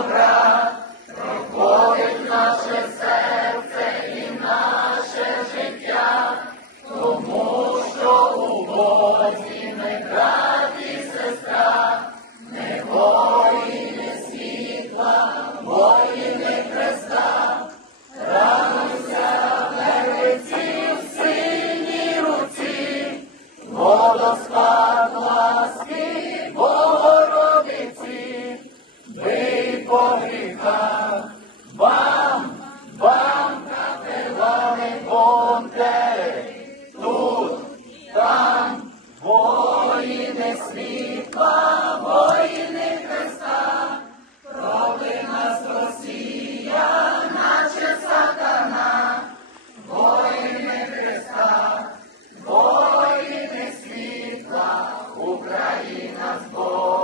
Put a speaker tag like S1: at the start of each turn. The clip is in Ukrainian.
S1: добра, проходить наше серце і наше життя, тому що у Бозі ми брат і сестра, не воїни світла, воїни Христа, радуйся, береці в синій руці, водоспад. banca, bam, banca Червоний бункери, тут, там, воїни світла, воїни Христа, проти нас Росія, наче сатана, воїни Христа, воїни світла, Україна з Богом.